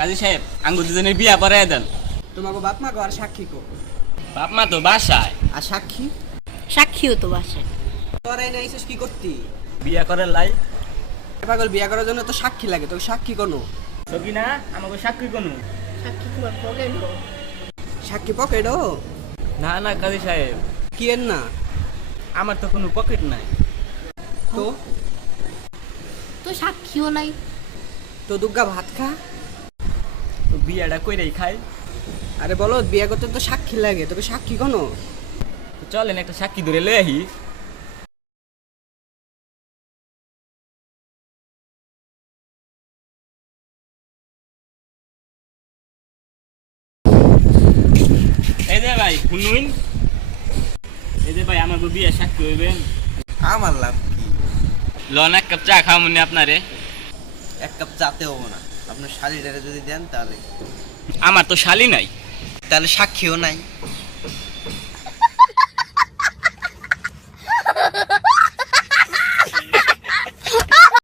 কাজী সাহেব আঙ্গুর দুজনের বিয়া পড়ায় দেন। তোমাকে বাপ মা আর সাক্ষী কো? বাপ মা তো বাসায়। আর সাক্ষী? সাক্ষীও তো বাসায়। তোরাই না এসেছিস কি করতি? বিয়া করার লাই পাগল, বিয়া করার জন্য তো সাক্ষী লাগে, তোকে সাক্ষী কোনো? সবই না আমাকে সাক্ষী কোনো। সাক্ষী তোমার পকেট সাক্ষী পকেটও? না না কাজী সাহেব, কি এর না? আমার তো কোনো পকেট নাই। তো তো সাক্ষীও নাই। তো দুর্গা ভাত খা। তো বিয়াটা কইরাই খাই। আরে বলো, বিয়া করতে তো সাক্ষী লাগে, তোকে সাক্ষী কোনো? তো চলেন একটা সাক্ষী ধরে লই আহি। এই যে ভাই শুনুন, এই যে ভাই আমার বিয়ে সাক্ষী হইবেন। আমার লাভ কি? লন এক কাপ চা খাওয়া মনে আপনারে। এক কাপ চাতে হবো না, আপনার শালিটারে যদি দেন তাহলে। আমার তো শালি নাই। তাহলে সাক্ষীও নাই।